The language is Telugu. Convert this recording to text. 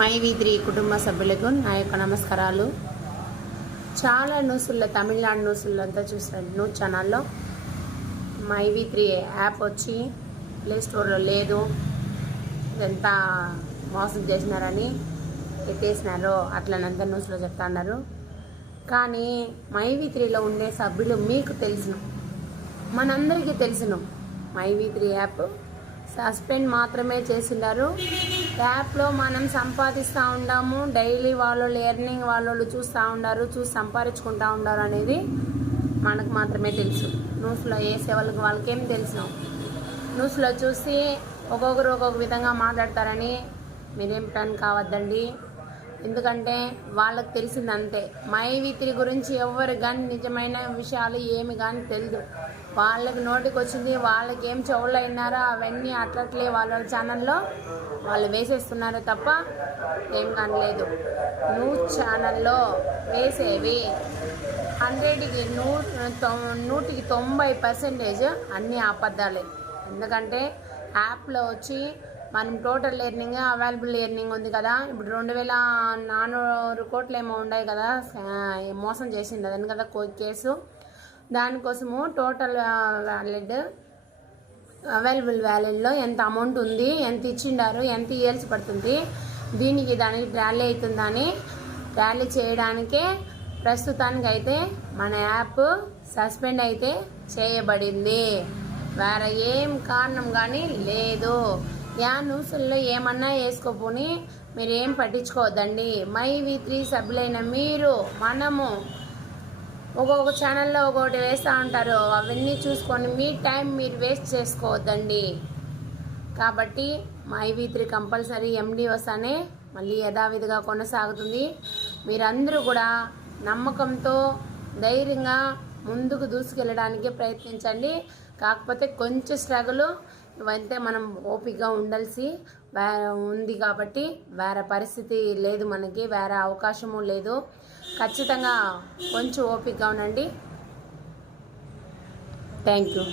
మైవి3 కుటుంబ సభ్యులకు నా యొక్క నమస్కారాలు. చాలా న్యూస్లో తమిళనాడు న్యూస్లో అంతా చూసిన న్యూస్ ఛానల్లో మైవి3 యాప్ వచ్చి ప్లే స్టోర్లో లేదు, ఇదంతా మోసం చేసినారని ఎత్తేసినారో అట్లనంతా న్యూస్లో చెప్తా ఉన్నారు. కానీ మైవి3లో ఉండే సభ్యులు మీకు తెలుసును, మనందరికీ తెలుసును. మైవి3 యాప్ సస్పెండ్ మాత్రమే చేసినారు. యాప్లో మనం సంపాదిస్తూ ఉంటాము, డైలీ వాళ్ళు ఎర్నింగ్ వాళ్ళు చూస్తూ ఉన్నారు, చూసి సంపాదించుకుంటూ ఉన్నారు అనేది మనకు మాత్రమే తెలుసు. న్యూస్లో వేసే వాళ్ళకేం తెలుసు. న్యూస్లో చూసి ఒక్కొక్కరు ఒక్కొక్క విధంగా మాట్లాడతారని మీరేం ప్లాన్ కావద్దండి. ఎందుకంటే వాళ్ళకి తెలిసిందంతే. మైవి3 గురించి ఎవరు కానీ నిజమైన విషయాలు ఏమి కానీ తెలియదు. వాళ్ళకి నోటికి వచ్చింది, వాళ్ళకి ఏం చెవులు అయినారో అవన్నీ అట్లట్లే వాళ్ళ ఛానల్లో వాళ్ళు వేసేస్తున్నారు తప్ప ఏం కానీ లేదు. న్యూస్ ఛానల్లో వేసేవి 100కి 90% అన్నీ అబద్ధాలే. ఎందుకంటే యాప్లో వచ్చి మనం టోటల్ ఎర్నింగ్, అవైలబుల్ ఎర్నింగ్ ఉంది కదా. ఇప్పుడు 2400 కోట్లు ఏమో ఉన్నాయి కదా, మోసం చేసింది అదని కదా కేసు. దానికోసము టోటల్ వ్యాలిడ్, అవైలబుల్ వ్యాలిడ్లో ఎంత అమౌంట్ ఉంది, ఎంత ఇచ్చిండారు, ఎంత ఇయర్స్ పడుతుంది, దానికి టాలీ అవుతుందని టాలీ చేయడానికే ప్రస్తుతానికి అయితే మన యాప్ సస్పెండ్ అయితే చేయబడింది. వేరే ఏం కారణం కానీ లేదు. న్యూస్లో ఏమన్నా వేసుకోపోని మీరేం పట్టించుకోవద్దండి. మైవి3 సభ్యులైన మీరు, మనము ఒక్కొక్క ఛానల్లో ఒక్కొక్కటి వేస్తూ ఉంటారు. అవన్నీ చూసుకొని మీ టైం మీరు వేస్ట్ చేసుకోవద్దండి. కాబట్టి మైవి3 కంపల్సరీ ఎండి వస్తానే మళ్ళీ యథావిధిగా కొనసాగుతుంది. మీరందరూ కూడా నమ్మకంతో ధైర్యంగా ముందుకు దూసుకెళ్ళడానికి ప్రయత్నించండి. కాకపోతే కొంచెం స్ట్రగుల్ ఇవంతే, మనం ఓపికగా ఉండాల్సి ఉంది. కాబట్టి వేరే పరిస్థితి లేదు, మనకి వేరే అవకాశము లేదు. ఖచ్చితంగా కొంచెం ఓపికగా ఉండండి. Thank you.